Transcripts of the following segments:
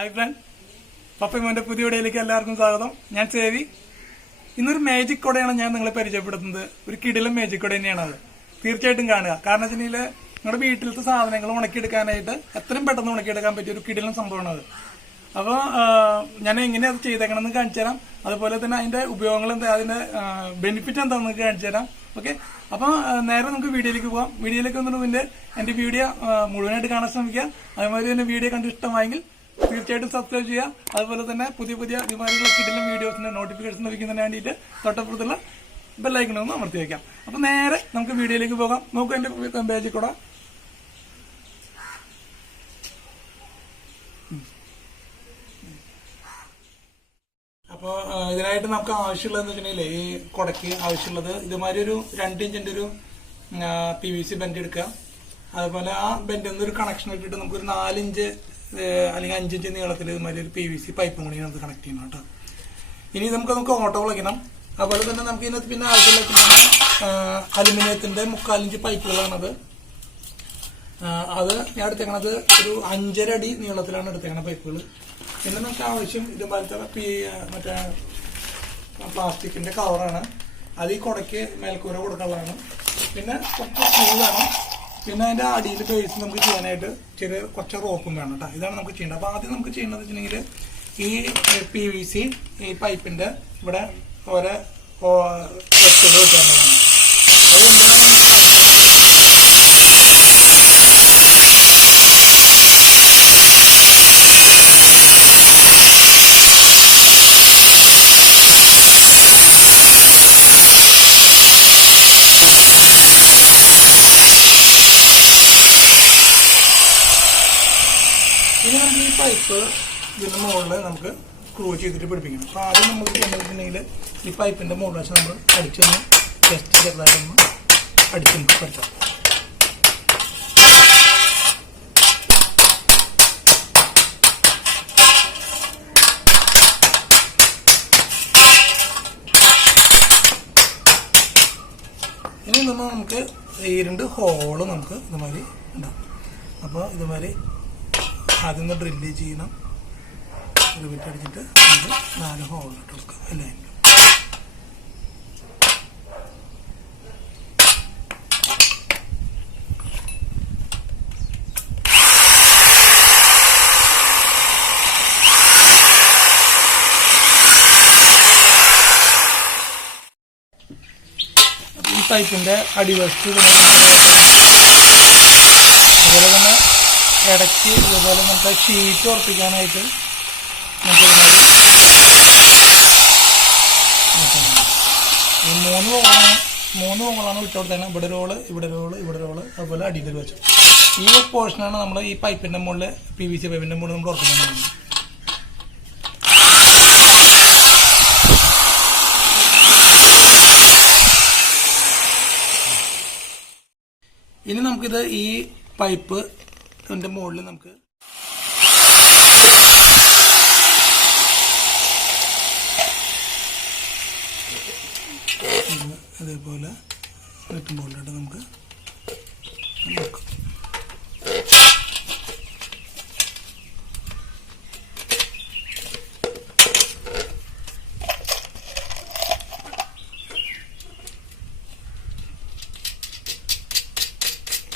Hi front പപ്പയ്മോന്റെ പുതിയ വീഡിയോയിലേക്ക് എല്ലാവർക്കും സ്വാഗതം. ഞാൻ സേവി. ഇന്നൊരു മാജിക് കൊടയാണ് ഞാൻ നിങ്ങളെ പരിചയപ്പെടുത്തുന്നത്. ഒരു കിടിലം മാജിക് കൊട തന്നെയാണ് അത്. തീർച്ചയായിട്ടും കാണുക. കാരണം വെച്ചിട്ടുണ്ടെങ്കിൽ നിങ്ങളുടെ വീട്ടിലത്തെ സാധനങ്ങൾ ഉണക്കിയെടുക്കാനായിട്ട് എത്രയും പെട്ടെന്ന് ഉണക്കിയെടുക്കാൻ പറ്റിയ ഒരു കിടിലം സംഭവമാണ് അത്. അപ്പോൾ ഞാൻ എങ്ങനെയാണ് അത് ചെയ്തേക്കണമെന്ന് കാണിച്ചു തരാം. അതുപോലെ തന്നെ അതിന്റെ ഉപയോഗങ്ങൾ എന്താ അതിന്റെ ബെനിഫിറ്റ് എന്താണെന്ന് കാണിച്ചു തരാം. ഓക്കെ അപ്പോൾ നേരെ നമുക്ക് വീഡിയോയിലേക്ക് പോകാം വീഡിയോയിലേക്ക് വന്നിട്ട് മുന്നേ എന്റെ വീഡിയോ മുഴുവനായിട്ട് കാണാൻ ശ്രമിക്കുക. അതുമാതിരി തന്നെ വീഡിയോ കണ്ട് ഇഷ്ടമായെങ്കിൽ തീർച്ചയായിട്ടും സബ്സ്ക്രൈബ് ചെയ്യുക. അതുപോലെ തന്നെ പുതിയ പുതിയ ഇതുമാതിരിയുള്ള കിട്ടുന്ന വീഡിയോസിന്റെ നോട്ടിഫിക്കേഷൻ ലഭിക്കുന്നതിന് വേണ്ടിയിട്ട് തൊട്ടപ്പുറത്തുള്ള ബെല്ലൈക്കണമെന്ന് അമർത്തി വയ്ക്കാം അപ്പൊ നേരെ നമുക്ക് വീഡിയോയിലേക്ക് പോകാം. നോക്കൂ എന്റെ പേജിൽ കൂടെ. അപ്പോൾ ഇതിനായിട്ട് നമുക്ക് ആവശ്യമുള്ളതെന്ന് വെച്ചിട്ടുണ്ടെങ്കിൽ ഈ കുടയ്ക്ക് ആവശ്യമുള്ളത് ഇതുമാതിരി ഒരു രണ്ട് ഇഞ്ചിന്റെ ഒരു പി വി സി ബെൻഡ് എടുക്കുക. അതുപോലെ ആ ബെൻഡിൽ നിന്ന് ഒരു കണക്ഷൻ ഇട്ടിട്ട് നമുക്കൊരു നാലിഞ്ച് അല്ലെങ്കിൽ അഞ്ചഞ്ച് നീളത്തിൽ ഇതുമാതിരി ഒരു പി വി സി പൈപ്പും കൂടി നമുക്ക് കണക്ട് ചെയ്യണം കേട്ടോ. ഇനി നമുക്ക് നമുക്ക് ഓട്ടോ വിളിക്കണം. അതുപോലെ തന്നെ നമുക്ക് ഇതിനകത്ത് പിന്നെ ആവശ്യമുള്ള അലുമിനിയത്തിന്റെ മുക്കാലിഞ്ച് പൈപ്പുകളാണത് അത്. ഞാൻ എടുത്തേക്കണത് ഒരു അഞ്ചര അടി നീളത്തിലാണ് എടുത്തേക്കണ പൈപ്പുകൾ പിന്നെ നമുക്ക് ആവശ്യം ഇതുപോലത്തെ പി മറ്റേ പ്ലാസ്റ്റിക്കിന്റെ കവറാണ് അത് ഈ കുടയ്ക്ക് മേൽക്കൂര കൊടുക്കാനുള്ളതാണ്. പിന്നെ കുറച്ച് സ്ക്രൂ വേണം. പിന്നെ അതിന്റെ അടിയിൽ ബേസ് നമുക്ക് ചെയ്യാനായിട്ട് ചെറിയ കുറച്ച് റോപ്പും വേണം കേട്ടോ ഇതാണ് നമുക്ക് ചെയ്യേണ്ടത്. അപ്പോൾ ആദ്യം നമുക്ക് ചെയ്യേണ്ടത് വെച്ചിട്ടുണ്ടെങ്കിൽ ഈ പി വി സി ഈ പൈപ്പിന്റെ ഇവിടെ ഓരോ വെച്ചുകൾ അത് എന്തിനാണെന്ന് കാണിച്ചു തരാം. ഇനി നമുക്ക് ഈ പൈപ്പ് ഇതിന്റെ മുകളിൽ നമുക്ക് സ്ക്രൂ ചെയ്തിട്ട് പിടിപ്പിക്കണം. അപ്പോൾ ആദ്യം നമ്മൾ ചെയ്യുന്നതിൽ ഈ പൈപ്പിന്റെ മുകളിൽ നമ്മൾ അടിച്ചൊന്ന് ജസ്റ്റ് ചെറുതായിട്ടൊന്ന് അടിച്ച് നമുക്ക് പറ്റാം ഇനി നമ്മൾ നമുക്ക് ഈ രണ്ട് ഹോൾ നമുക്ക് ഇതുമാതിരി ഉണ്ടാവും അപ്പോൾ ഇതുമാതിരി ആദ്യം ഡ്രില്ല് ചെയ്യണം. ഒരു അടിച്ചിട്ട് നമുക്ക് നാല് ഹോൾ ഇട്ട് കൊടുക്കാം പൈപ്പിന്റെ അടിവശത്ത് അതുപോലെ തന്നെ ഇടയ്ക്ക് ഇതുപോലെ നമുക്ക് ഷീറ്റ് ഉറപ്പിക്കാനായിട്ട് നമുക്ക് ഇതുമാതിരി നോക്കണം. ഈ മൂന്ന് പോകളാണ് മൂന്ന് പോകളാണ് വിട്ട് കൊടുത്തത് ഇവിടെ റോൾ ഇവിടെ റോൾ ഇവിടെ റോൾ അതുപോലെ അടിയിൽ വെച്ചു ഈ പോർഷനാണ് നമ്മൾ ഈ പൈപ്പിന്റെ മുകളിൽ പി വി സി പൈപ്പിന്റെ മുകളിൽ നമ്മൾ ഉറപ്പിക്കാൻ ഇനി നമുക്കിത് ഈ പൈപ്പ് എന്റെ മുകളിൽ നമുക്ക് അതേപോലെ ഏറ്റവും മുകളിലോട്ട് നമുക്ക്. നോക്കാം.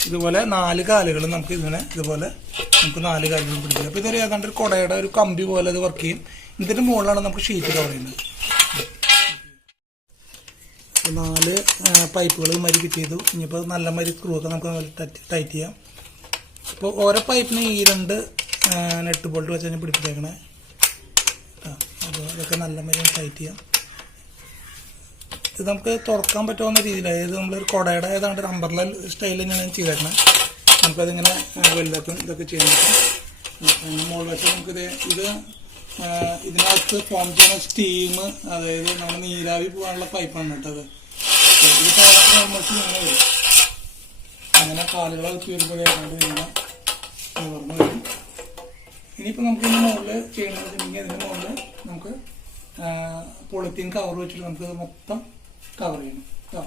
ഇതുപോലെ നാല് കാലുകൾ നമുക്ക് ഇതിനെ ഇതുപോലെ നമുക്ക് നാല് കാലുകൾ പിടിക്കുക അപ്പൊ ഇതൊരു ഏതാണ്ട് ഒരു കുടയുടെ ഒരു കമ്പി പോലെ അത് വർക്ക് ചെയ്യും. ഇതിന്റെ മുകളിലാണ് നമുക്ക് ഷീറ്റ് കവർ ചെയ്യുന്നത്. നാല് പൈപ്പുകൾ മരി ഫിറ്റ് ചെയ്തു ഇനിയിപ്പോൾ നല്ല മരി സ്ക്രൂ ഒക്കെ നമുക്ക് ടൈറ്റ് ചെയ്യാം. അപ്പോൾ ഓരോ പൈപ്പിന് ഈ രണ്ട് നെട്ട് ബോൾട്ട് വെച്ച് കഴിഞ്ഞാൽ പിടിപ്പിച്ചേക്കണേ. അപ്പോൾ അതൊക്കെ നല്ല മരി ടൈറ്റ് ചെയ്യാം. ഇത് നമുക്ക് തുറക്കാൻ പറ്റാവുന്ന രീതിയിൽ അതായത് നമ്മളൊരു കുടയുടെ ഏതാണ്ട് ഒരു അമ്പർല സ്റ്റൈൽ തന്നെയാണ് ചെയ്തേക്കണേ. നമുക്കതിങ്ങനെ വലുതാക്കും ഇതൊക്കെ ചെയ്യാൻ പറ്റും. മോൾ മുകളിൽ വെച്ച് നമുക്കിത് ഇത് ഇതിനകത്ത് ഫോം ചെയ്യുന്ന സ്റ്റീം അതായത് നമ്മൾ നീരാവി പോകാനുള്ള പൈപ്പാണ് കേട്ടത്. ഇത് സാധാരണ നമ്മൾക്ക് ഇങ്ങനെ വരും അങ്ങനെ കാലുകളൊക്കെ തീർപ്പുകയായിട്ട് ഇങ്ങനെ തുറന്ന് വരും ഇനിയിപ്പോൾ നമുക്ക് ഇതിന് മുകളിൽ ചെയ്യണമെന്നുണ്ടെങ്കിൽ ഇതിന് മുകളിൽ നമുക്ക് പോളിത്തീൻ കവർ വെച്ചിട്ട് നമുക്ക് മൊത്തം കവർ ചെയ്യണം കേട്ടോ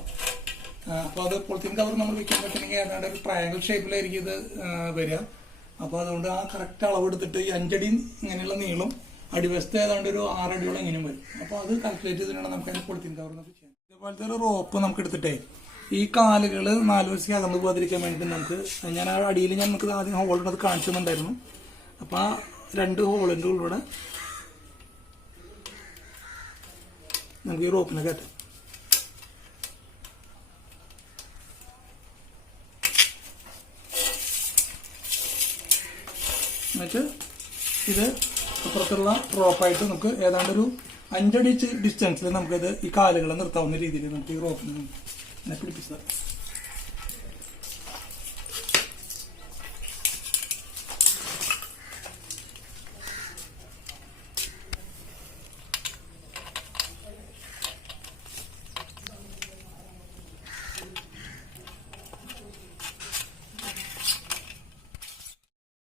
അപ്പോൾ അത് പൊളിത്തീൻ കവർ നമ്മൾ വെക്കാൻ പറ്റുന്നെങ്കിൽ ഏതാണ്ട് ഒരു ട്രയാങ്കിൾ ഷേപ്പിലായിരിക്കും ഇത് വരിക. അപ്പോൾ അതുകൊണ്ട് ആ കറക്റ്റ് അളവെടുത്തിട്ട് ഈ അഞ്ചടി ഇങ്ങനെയുള്ള നീളം അടിവശത്ത് ഏതാണ്ട് ഒരു ആറടിയോളം ഇങ്ങനെ വരും. അപ്പോൾ അത് കാൽക്കുലേറ്റ് ചെയ്തിട്ടാണ് നമുക്ക് അതിന് പൊളിത്തീൻ കവർ ചെയ്യാം ഇതേപോലത്തെ ഒരു റോപ്പ് നമുക്ക് എടുത്തിട്ടേ ഈ കാലുകൾ നാല് വശത്തേക്ക് അകന്നു പോകാതിരിക്കാൻ വേണ്ടി നമുക്ക് ഞാൻ ആ അടിയിൽ ഞാൻ നമുക്ക് ആദ്യം ഹോളിനത് കാണിച്ചു തന്നിട്ടുണ്ടായിരുന്നു അപ്പോൾ ആ രണ്ട് ഹോളിന്റെ ഉള്ളിലൂടെ നമുക്ക് ഈ റോപ്പിനെ കയറ്റാം. എന്നിട്ട് ഇത് അപ്പുറത്തുള്ള റോപ്പായിട്ട് നമുക്ക് ഏതാണ്ട് ഒരു അഞ്ചടി ഡിസ്റ്റൻസിൽ നമുക്കിത് ഈ കാലുകളെ നിർത്താവുന്ന രീതിയിൽ നമുക്ക് ഈ റോപ്പിനെ ഇങ്ങനെ പിടിപ്പിച്ചത്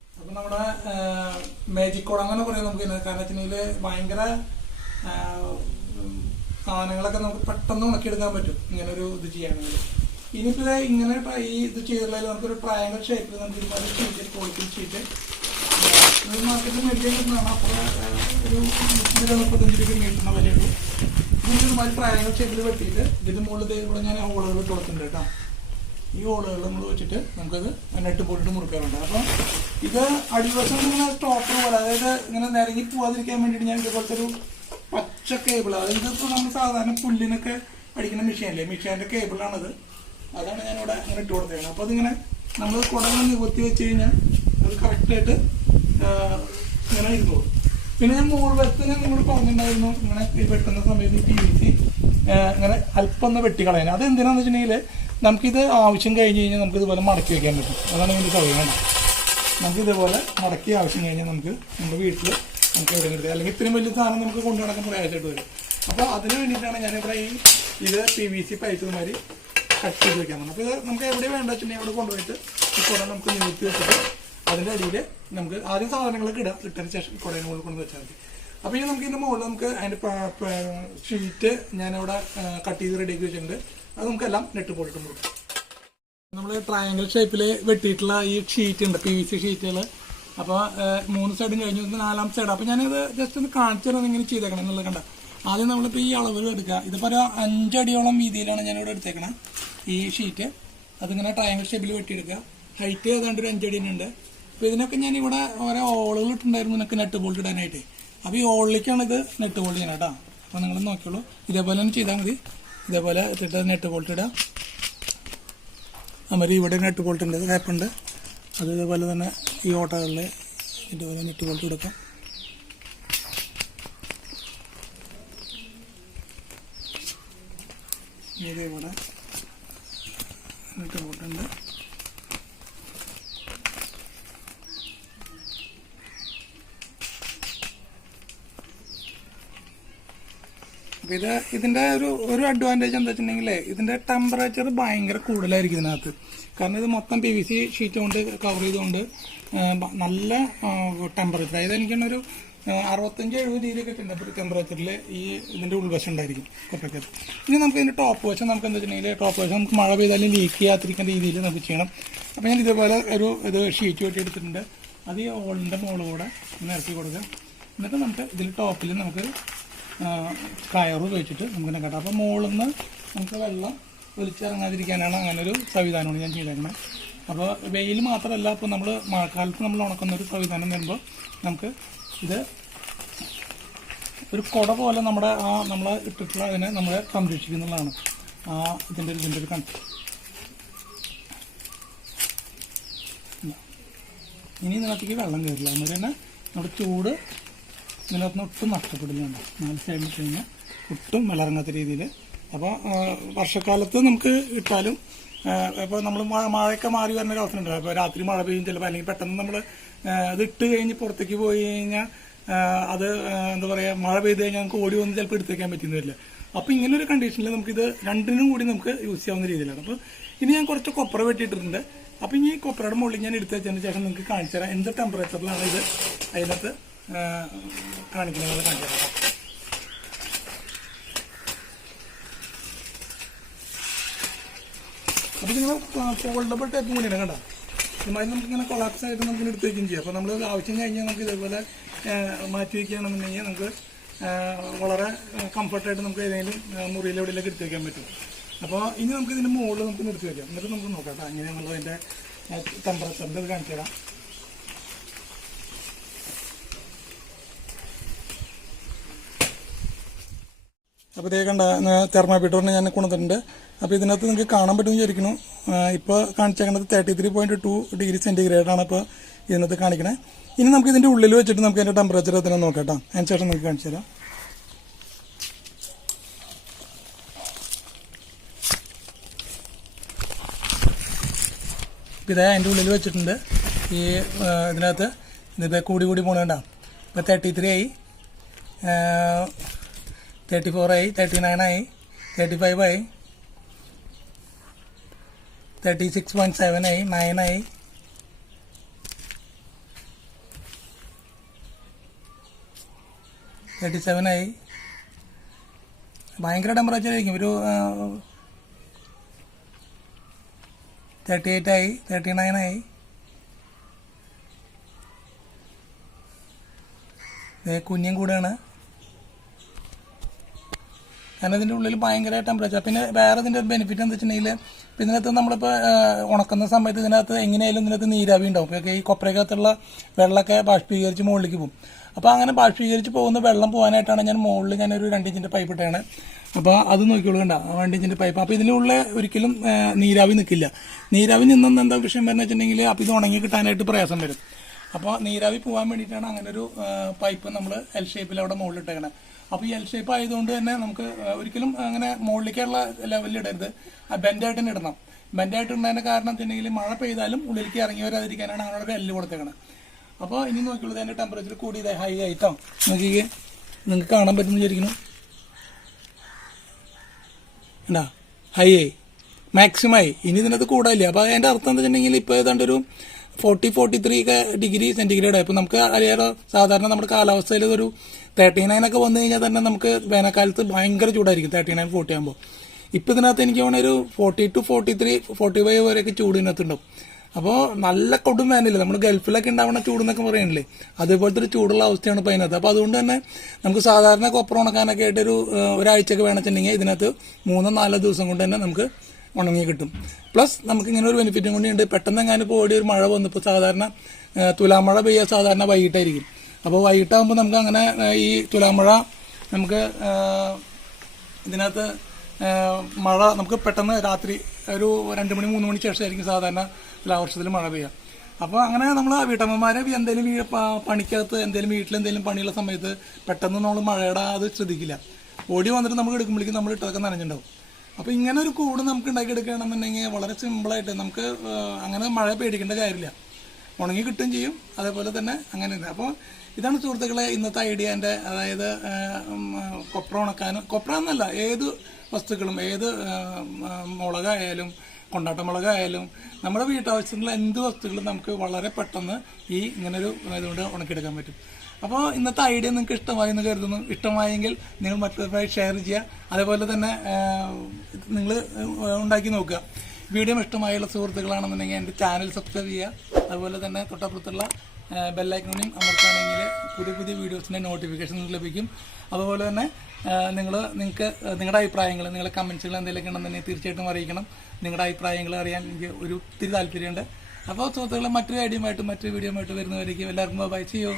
അപ്പൊ നമ്മുടെ മാജിക് കോഡ് ഇതിനെ. കാരണം വെച്ചിട്ടുണ്ടെങ്കിൽ ഭയങ്കര സാധനങ്ങളൊക്കെ നമുക്ക് പെട്ടെന്ന് ഉണക്കിയെടുക്കാൻ പറ്റും ഇങ്ങനെ ഒരു ഇത് ചെയ്യുകയാണെങ്കിൽ. ഇനിയിപ്പോ ഇങ്ങനെ ഈ ഇത് ചെയ്തിട്ടുള്ളതിൽ നമുക്കൊരു ട്രയാങ്കിൾ ഷേപ്പിൽ നമുക്ക് ഇതുപോലെ ഷീറ്റ് ക്വാളിറ്റി ഷീറ്റ് മാർക്കറ്റിൽ കിട്ടുന്നതാണ്. അപ്പോൾ ഒരു മുപ്പത്തഞ്ച് രൂപ കിട്ടുന്ന വിലയുള്ളൂ. ഇതിന് ഒരുമാതിരി ട്രയാങ്കിൾ ഷേപ്പിൽ വെട്ടിയിട്ട് ഇതിന് മുകളിൽ ഇവിടെ ഞാൻ ഹോളുകൾ ഇട്ട് കൊടുക്കുന്നുണ്ട് കേട്ടോ. ഈ ഓളുകൾ നമ്മൾ വെച്ചിട്ട് നമുക്കത് നെട്ട് പോയിട്ട് മുറുക്കാറുണ്ട്. അപ്പം ഇത് അടിവശം ഇങ്ങനെ സ്റ്റോപ്പർ പോലെ അതായത് ഇങ്ങനെ നിരങ്ങി പോവാതിരിക്കാൻ വേണ്ടിയിട്ട് ഞാൻ ഇതുപോലത്തെ ഒരു പച്ച കേബിൾ അതായത് ഇപ്പോൾ നമ്മൾ സാധാരണ പുല്ലിനൊക്കെ അടിക്കുന്ന മെഷീനല്ലേ മെഷീന്റെ കേബിളാണത് അതാണ് ഞാനിവിടെ അങ്ങനെ ഇട്ട് കൊടുത്തേക്കുന്നത് അപ്പോൾ അതിങ്ങനെ നമ്മൾ കുടങ്ങൾ നിവർത്തി വെച്ച് കഴിഞ്ഞാൽ അത് കറക്റ്റായിട്ട് ഇങ്ങനെ ഇരുന്നോളും പിന്നെ ഞാൻ മോൾ വശത്ത് ഞാൻ നിങ്ങളോട് പറഞ്ഞിട്ടുണ്ടായിരുന്നു ഇങ്ങനെ വെട്ടുന്ന സമയത്ത് പി വി സി ഇങ്ങനെ അല്പം ഒന്ന് വെട്ടിക്കളയാൻ. അത് എന്തിനാന്ന് വെച്ചിട്ടുണ്ടെങ്കിൽ നമുക്കിത് ആവശ്യം കഴിഞ്ഞ് കഴിഞ്ഞാൽ നമുക്ക് ഇതുപോലെ മടക്കി വയ്ക്കാൻ പറ്റും. അതാണ് ഇതിന്റെ സൗകര്യം നമുക്ക് ഇതുപോലെ മടക്കി ആവശ്യം കഴിഞ്ഞാൽ നമുക്ക് നമ്മുടെ വീട്ടിൽ നമുക്ക് എവിടെ എടുക്കാം. അല്ലെങ്കിൽ ഇത്രയും വലിയ സാധനം നമുക്ക് കൊണ്ടു നടക്കാൻ പ്രയാസമായിട്ട് വരും. അപ്പോൾ അതിന് വേണ്ടിയിട്ടാണ് ഞാനിവിടെ ഈ ഇത് പി വി സി പൈപ്പ് മാതിരി കട്ട് ചെയ്ത് വെക്കാൻ പോകുന്നത്. അപ്പോൾ ഇത് നമുക്ക് എവിടെ വേണ്ട വെച്ചിട്ടുണ്ടെങ്കിൽ അവിടെ കൊണ്ടുപോയിട്ട് ഈ കുറേ നമുക്ക് നീട്ടി വെച്ചിട്ട് അതിന്റെ അടിയിൽ നമുക്ക് ആദ്യം സാധനങ്ങളൊക്കെ ഇടാം. ഇട്ടതിന് ശേഷം കുറേ മുകളിൽ കൊണ്ട് വെച്ചാൽ മതി. അപ്പോൾ ഇനി നമുക്ക് ഇതിന്റെ മുകളിൽ നമുക്ക് അതിന്റെ ഷീറ്റ് ഞാനവിടെ കട്ട് ചെയ്ത് റെഡിയാക്കി വെച്ചിട്ടുണ്ട്. അത് നമുക്കെല്ലാം നെറ്റ് പോയിട്ട് കൊടുക്കും. നമ്മൾ ട്രയാങ്കിൾ ഷേപ്പിൽ വെട്ടിയിട്ടുള്ള ഈ ഷീറ്റ് ഉണ്ട് പി വി സി ഷീറ്റുകൾ അപ്പോൾ മൂന്ന് സൈഡും കഴിഞ്ഞു നാലാം സൈഡ് അപ്പോൾ ഞാനത് ജസ്റ്റ് ഒന്ന് കാണിച്ചു തരാം ഇങ്ങനെ ചെയ്തേക്കണം എന്നുള്ളത് കണ്ട. ആദ്യം നമ്മളിപ്പോൾ ഈ അളവ് എടുക്കുക. ഇതിപ്പോൾ ഒരു അഞ്ചടിയോളം വീതിയിലാണ് ഞാനിവിടെ എടുത്തേക്കണം ഈ ഷീറ്റ് അതിങ്ങനെ ട്രയാങ്കിൾ ഷേപ്പിൽ വെട്ടിയെടുക്കുക. ഹൈറ്റ് ഏതാണ്ട് ഒരു അഞ്ചടി ഉണ്ട് അപ്പോൾ ഇതിനൊക്കെ ഞാൻ ഇവിടെ ഓരോ ഓളുകൾ ഇട്ടുണ്ടായിരുന്നു നിനക്ക് നെറ്റ് ബോൾട്ട് ഇടാനായിട്ട്. അപ്പോൾ ഈ ഓളിലേക്കാണ് ഇത് നെറ്റ് ബോൾട്ട് ചെയ്യണം കേട്ടോ. അപ്പോൾ നിങ്ങൾ നോക്കിയോളൂ ഇതേപോലെ തന്നെ ചെയ്താൽ മതി. ഇതേപോലെ നെറ്റ് ബോൾട്ട് ഇടാം അമരി ഇവിടെ നെട്ട് ബോൾട്ട് ഉണ്ട്. ഹാപ്പുണ്ട് അത് ഇതേപോലെ തന്നെ ഈ ഓട്ടകളിൽ ഇതുപോലെ നെറ്റ് ബോൾട്ട് കൊടുക്കാം. ഇതേപോലെ നെറ്റ് ബോൾട്ട് അപ്പൊ ഇത് ഇതിന്റെ ഒരു ഒരു അഡ്വാന്റേജ് എന്താ വെച്ചിട്ടുണ്ടെങ്കിൽ ഇതിന്റെ ടെമ്പറേച്ചർ ഭയങ്കര കൂടുതലായിരിക്കും ഇതിനകത്ത്. കാരണം ഇത് മൊത്തം പി വി സി ഷീറ്റ് കൊണ്ട് കവർ ചെയ്തുകൊണ്ട് നല്ല ടെമ്പറേച്ചർ അതായത് എനിക്കൊരു അറുപത്തഞ്ച് എഴുപത് ഡിഗ്രി ഒക്കെ ടെമ്പറേച്ചറിൽ ഈ ഇതിന്റെ ഉൾവശം ഉണ്ടായിരിക്കും കൊട്ടക്കത്ത് ഇനി നമുക്ക് ഇതിന്റെ ടോപ്പ് വശം നമുക്ക് എന്താ വെച്ചിട്ടുണ്ടെങ്കിൽ ടോപ്പ് വശം നമുക്ക് മഴ പെയ്താലും ലീക്ക് ചെയ്യാതിരിക്കുന്ന രീതിയിൽ നമുക്ക് ചെയ്യണം. അപ്പോൾ ഞാൻ ഇതേപോലെ ഒരു ഇത് ഷീറ്റ് വെട്ടി എടുത്തിട്ടുണ്ട്. അത് ഈ ഓളിന്റെ മുകളിൽ നിരത്തി കൊടുക്കാം. എന്നിട്ട് നമുക്ക് ഇതിൽ ടോപ്പിൽ നമുക്ക് കയറ് വെച്ചിട്ട് നമുക്ക് കേട്ടോ. അപ്പോൾ മുകളിൽ നിന്ന് നമുക്ക് വെള്ളം ഒലിച്ചിറങ്ങാതിരിക്കാനാണ് അങ്ങനെ ഒരു സംവിധാനമാണ് ഞാൻ ചെയ്തേക്കുന്നത് അപ്പോൾ വെയിൽ മാത്രമല്ല ഇപ്പോൾ നമ്മൾ മഴക്കാലത്ത് നമ്മൾ ഉണക്കുന്ന ഒരു സംവിധാനം വരുമ്പോൾ നമുക്ക് ഇത് ഒരു കുട പോലെ നമ്മുടെ ആ നമ്മൾ ഇട്ടിട്ടുള്ള അതിനെ നമ്മളെ സംരക്ഷിക്കുന്നുള്ളതാണ് ആ ഇതിന്റെ ഇതിന്റെ ഒരു കണക്ക്. ഇനി ഇതിനകത്തേക്ക് വെള്ളം കയറില്ല. അന്നേരം തന്നെ നമ്മുടെ ചൂട് ഇതിനകത്ത് നിന്ന് ഒട്ടും നഷ്ടപ്പെടില്ല നാല് സൈഡിൽ കഴിഞ്ഞാൽ ഒട്ടും വിളറങ്ങാത്ത രീതിയിൽ അപ്പോൾ വർഷക്കാലത്ത് നമുക്ക് ഇട്ടാലും ഇപ്പോൾ നമ്മൾ മഴയൊക്കെ മാറി വരുന്ന ഒരു അവസരം ഉണ്ട് അപ്പോൾ രാത്രി മഴ പെയ്യും ചിലപ്പോൾ അല്ലെങ്കിൽ പെട്ടെന്ന് നമ്മൾ അത് ഇട്ട് കഴിഞ്ഞ് പുറത്തേക്ക് പോയി കഴിഞ്ഞാൽ അത് എന്താ പറയുക മഴ പെയ്ത് കഴിഞ്ഞാൽ നമുക്ക് ഓടി വന്ന് ചിലപ്പോൾ എടുത്തേക്കാൻ പറ്റുന്ന വരില്ല. അപ്പോൾ ഇങ്ങനെ ഒരു കണ്ടീഷനിൽ നമുക്കിത് രണ്ടിനും കൂടി നമുക്ക് യൂസ് ചെയ്യാവുന്ന രീതിയിലാണ്. അപ്പോൾ ഇനി ഞാൻ കുറച്ച് കൊപ്ര വെട്ടിയിട്ടുണ്ട് അപ്പോൾ ഇനി ഈ കൊപ്രയുടെ മുകളിൽ ഞാൻ എടുത്ത് വെച്ചതിന് ശേഷം നിങ്ങൾക്ക് കാണിച്ചു തരാം എന്ത് ടെമ്പറേച്ചറിലാണ് ഇത്? അതിനകത്ത് കാണിക്കുന്നത് കാണിച്ചു തരാം. അപ്പോൾ നിങ്ങൾ ഫോൾഡബിൾ ടൈപ്പ് കൂടിയാണ് കണ്ട? ഇതുമായി നമുക്ക് ഇങ്ങനെ കൊളാപ്സ് ആയിട്ട് നമുക്ക് എടുത്ത് വയ്ക്കുകയും ചെയ്യാം. അപ്പോൾ നമ്മൾ ആവശ്യം കഴിഞ്ഞാൽ നമുക്ക് ഇതേപോലെ മാറ്റി വയ്ക്കുകയാണെന്നുണ്ടെങ്കിൽ നമുക്ക് വളരെ കംഫർട്ടായിട്ട് നമുക്ക് ഏതെങ്കിലും എവിടെയെങ്കിലും എടുത്ത് വയ്ക്കാൻ പറ്റും. അപ്പോൾ ഇനി നമുക്ക് ഇതിന്റെ മുകളിൽ നമുക്ക് നിർത്തി വയ്ക്കാം എന്നിട്ട് നമുക്ക് നോക്കാം കേട്ടോ. നമ്മൾ അതിന്റെ ടെമ്പറേച്ചറിന്റെ ഇത് കാണിച്ചു തരാം. അപ്പോൾ ഇതേ കണ്ട തെർമാമീറ്ററിന് ഞാൻ കൊണ്ടുവന്നിട്ടുണ്ട്. അപ്പോൾ ഇതിനകത്ത് നിങ്ങൾക്ക് കാണാൻ പറ്റുമെന്ന് വിചാരിക്കുന്നു. ഇപ്പോൾ കാണിച്ചേക്കുന്നത് thirty three point two degree സെന്റിഗ്രേഡാണ് ഇപ്പോൾ ഇതിനകത്ത് കാണിക്കണേ. ഇനി നമുക്ക് ഇതിന്റെ ഉള്ളിൽ വെച്ചിട്ട് നമുക്ക് അതിന്റെ ടെമ്പറേച്ചർ എത്ര നോക്കാം അതിന് ശേഷം നിങ്ങൾക്ക് കാണിച്ചു തരാം. ഇതേ അതിന്റെ ഉള്ളിൽ വെച്ചിട്ടുണ്ട്. ഈ ഇതിനകത്ത് ഇതിപ്പോൾ കൂടി കൂടി പോകണണ്ട ഇപ്പോൾ തേർട്ടി ത്രീ ആയി. തേർട്ടി ഫോർ ആയി തേർട്ടി നയൻ ആയി തേർട്ടി ഫൈവ് ആയി തേർട്ടി സിക്സ് പോയിന്റ് സെവൻ ആയി നയൻ ആയി. തേർട്ടി സെവൻ ആയി. ഭയങ്കര ടെമ്പറേച്ചർ ആയിരിക്കും. ഒരു തേർട്ടി എയ്റ്റ് ആയി തേർട്ടി നയൻ ആയി കുഞ്ഞും കൂടെയാണ്. കാരണം ഇതിന്റെ ഉള്ളിൽ ഭയങ്കര ടെമ്പറേച്ചർ പിന്നെ വേറെ ഇതിന്റെ ഒരു ബെനിഫിറ്റ് എന്ന് വെച്ചിട്ടുണ്ടെങ്കിൽ ഇതിനകത്ത് നമ്മളിപ്പോൾ ഉണക്കുന്ന സമയത്ത് ഇതിനകത്ത് എങ്ങനെയായാലും ഇതിനകത്ത് നീരാവി ഉണ്ടാവും. ഇപ്പോൾ ഈ കൊപ്രയ്ക്കകത്തുള്ള വെള്ളമൊക്കെ ബാഷ്പീകരിച്ച് മുകളിലേക്ക് പോകും. അപ്പോൾ അങ്ങനെ ബാഷ്പീകരിച്ച് പോകുന്ന വെള്ളം പോകാനായിട്ടാണ് ഞാൻ മുകളിൽ ഞാനൊരു രണ്ടിഞ്ചിന്റെ പൈപ്പ് ഇട്ടാണ് അപ്പോൾ അത് നോക്കിയോളൂ കണ്ട രണ്ട് ഇഞ്ചിന്റെ പൈപ്പ് അപ്പോൾ ഇതിലുള്ള ഒരിക്കലും നീരാവി നിൽക്കില്ല. നീരാവി നിന്നെന്ന് എന്താ വിഷയം വരുന്നത് വെച്ചിട്ടുണ്ടെങ്കിൽ അപ്പോൾ ഇത് ഉണങ്ങി കിട്ടാനായിട്ട് പ്രയാസം വരും. അപ്പോൾ നീരാവി പോകാൻ വേണ്ടിയിട്ടാണ് അങ്ങനെ ഒരു പൈപ്പ് നമ്മൾ എൽ ഷേപ്പിൽ അവിടെ മുകളിൽ ഇട്ടേക്കണത് അപ്പോൾ ഈ എൽ ഷേപ്പ് ആയതുകൊണ്ട് തന്നെ നമുക്ക് ഒരിക്കലും അങ്ങനെ മുകളിലേക്കുള്ള ലെവലിൽ ഇടരുത്. ആ ബെൻഡായിട്ട് തന്നെ ഇടണം. ബെൻഡായിട്ട് ഇടുന്നതിന്റെ കാരണം വെച്ചിട്ടുണ്ടെങ്കിൽ മഴ പെയ്താലും ഉള്ളിലേക്ക് ഇറങ്ങി വരാതിരിക്കാനാണ് അങ്ങനെ ഒരു എല്ല് കൊടുത്തേക്കണം. അപ്പോൾ ഇനി നോക്കിയുള്ളത് അതിന്റെ ടെമ്പറേച്ചർ കൂടിയതായി ഹൈ ആയിട്ടോ? നോക്കിക്കേ നിങ്ങൾക്ക് കാണാൻ പറ്റുമെന്ന് വിചാരിക്കുന്നു. എന്താ ഹൈ ആയി. മാക്സിമം ആയി. ഇനി ഇതിനകത്ത് കൂടാനില്ല. അപ്പോൾ അതിന്റെ അർത്ഥം എന്താ വെച്ചിട്ടുണ്ടെങ്കിൽ ഇപ്പോൾ ഏതാണ്ട് ഒരു forty forty three degree centigrade ആയി. നമുക്ക് അറിയാലോ സാധാരണ നമ്മുടെ കാലാവസ്ഥയിൽ ഒരു തേർട്ടി നയൻ ഒക്കെ വന്നു കഴിഞ്ഞാൽ തന്നെ നമുക്ക് വേനൽക്കാലത്ത് ഭയങ്കര ചൂടായിരിക്കും തേർട്ടി നയൻ ഫോർട്ടി ആകുമ്പോൾ ഇപ്പോൾ ഇതിനകത്ത് എനിക്ക് തോന്നുന്ന ഒരു forty two forty three forty five വരെയൊക്കെ ചൂട് ഇതിനകത്തുണ്ടാവും. അപ്പോൾ നല്ല കൊടും വേനലില്ല നമ്മൾ ഗൾഫിലൊക്കെ ഉണ്ടാവുന്ന ചൂട് എന്നൊക്കെ പറയണില്ലേ? അതേപോലത്തെ ഒരു ചൂടുള്ള അവസ്ഥയാണ് ഇപ്പോൾ അതിനകത്ത്. അപ്പോൾ അതുകൊണ്ട് തന്നെ നമുക്ക് സാധാരണ കൊപ്ര ഉണക്കാനൊക്കെ ആയിട്ടൊരു ഒരാഴ്ചയൊക്കെ വേണമെന്നുണ്ടെങ്കിൽ ഇതിനകത്ത് മൂന്നോ നാലോ ദിവസം കൊണ്ട് തന്നെ നമുക്ക് ഉണങ്ങി കിട്ടും. പ്ലസ് നമുക്ക് ഇങ്ങനെ ഒരു ബെനിഫിറ്റും കൂടി ഉണ്ട് പെട്ടെന്ന് എങ്ങാനും ഇപ്പോൾ ഓടി ഒരു മഴ വന്നപ്പോൾ സാധാരണ തുലാമഴ പെയ്യാൻ സാധാരണ വൈകിട്ടായിരിക്കും. അപ്പോൾ വൈകിട്ടാകുമ്പോൾ നമുക്ക് അങ്ങനെ ഈ തുലാമഴ നമുക്ക് ഇതിനകത്ത് മഴ നമുക്ക് പെട്ടെന്ന് രാത്രി ഒരു രണ്ട് മണി മൂന്ന് മണിക്ക് ശേഷമായിരിക്കും സാധാരണ തുലാവർഷത്തിൽ മഴ പെയ്യുക അപ്പോൾ അങ്ങനെ നമ്മൾ വീട്ടമ്മമാരെ എന്തെങ്കിലും പണിക്കകത്ത് എന്തെങ്കിലും വീട്ടിൽ എന്തെങ്കിലും പണിയുള്ള സമയത്ത് പെട്ടെന്ന് നമ്മൾ മഴയുടെ അത് ശ്രദ്ധിക്കില്ല. ഓടി വന്നിട്ട് നമുക്ക് എടുക്കുമ്പോഴേക്കും നമ്മൾ ഇട്ടതൊക്കെ നനഞ്ഞിട്ടുണ്ടാവും. അപ്പോൾ ഇങ്ങനെ ഒരു കൂട് നമുക്ക് ഉണ്ടാക്കിയെടുക്കുകയാണെന്നുണ്ടെങ്കിൽ വളരെ സിമ്പിളായിട്ട് നമുക്ക് അങ്ങനെ മഴ പേടിക്കേണ്ട കാര്യമില്ല. ഉണങ്ങി കിട്ടുകയും ചെയ്യും. അതേപോലെ തന്നെ അങ്ങനെ അപ്പോൾ ഇതാണ് സുഹൃത്തുക്കളെ ഇന്നത്തെ ഐഡിയ എന്റെ അതായത് കൊപ്ര ഉണക്കാനും കൊപ്ര എന്നല്ല ഏത് വസ്തുക്കളും ഏത് മുളകായാലും കൊണ്ടാട്ട മുളകായാലും നമ്മുടെ വീട്ടാവശ്യത്തിലുള്ള എന്ത് വസ്തുക്കളും നമുക്ക് വളരെ പെട്ടെന്ന് ഈ ഇങ്ങനൊരു ഇതുകൊണ്ട് ഉണക്കിയെടുക്കാൻ പറ്റും. അപ്പോൾ ഇന്നത്തെ ഐഡിയ നിങ്ങൾക്ക് ഇഷ്ടമായി എന്ന് കരുതുന്നു. ഇഷ്ടമായെങ്കിൽ നിങ്ങൾ മറ്റുള്ളവരുമായി ഷെയർ ചെയ്യുക. അതേപോലെ തന്നെ നിങ്ങൾ ഉണ്ടാക്കി നോക്കുക. വീഡിയോ ഇഷ്ടമായുള്ള സുഹൃത്തുക്കളാണെന്നുണ്ടെങ്കിൽ എന്റെ ചാനൽ സബ്സ്ക്രൈബ് ചെയ്യുക. അതുപോലെ തന്നെ തൊട്ടപ്പുറത്തുള്ള ബെല്ലൈക്കണിയും അമർത്താണെങ്കിൽ പുതിയ പുതിയ വീഡിയോസിന്റെ നോട്ടിഫിക്കേഷൻ നിങ്ങൾക്ക് ലഭിക്കും. അതുപോലെ തന്നെ നിങ്ങൾ നിങ്ങൾക്ക് നിങ്ങളുടെ അഭിപ്രായങ്ങൾ നിങ്ങളുടെ കമൻസുകൾ എന്തെങ്കിലുമൊക്കെ ഉണ്ടെന്നുണ്ടെങ്കിൽ തീർച്ചയായിട്ടും അറിയിക്കണം. നിങ്ങളുടെ അഭിപ്രായങ്ങൾ അറിയാൻ എനിക്ക് ഒരു ഒത്തിരി താല്പര്യമുണ്ട്. അപ്പോൾ സുഹൃത്തുക്കളെ മറ്റൊരു ഐഡിയയുമായിട്ട് മറ്റൊരു വീഡിയോ ആയിട്ട് വരുന്നവരേക്കും എല്ലാവർക്കും ബൈ ചെയ്യോ